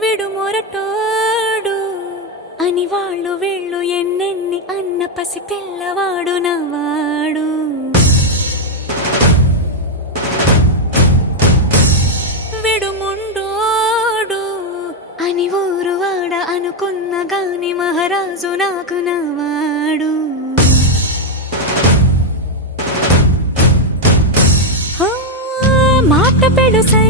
విడు మొరటోడు అని వాళ్ళు వీళ్ళు ఎన్నెన్ని అన్న పసి పిల్లవాడు నవాడు. విడు ముండోడు అని ఊరు వాడ అనుకున్న గాని మహారాజు నాకు నవాడు. మాట పెడుసై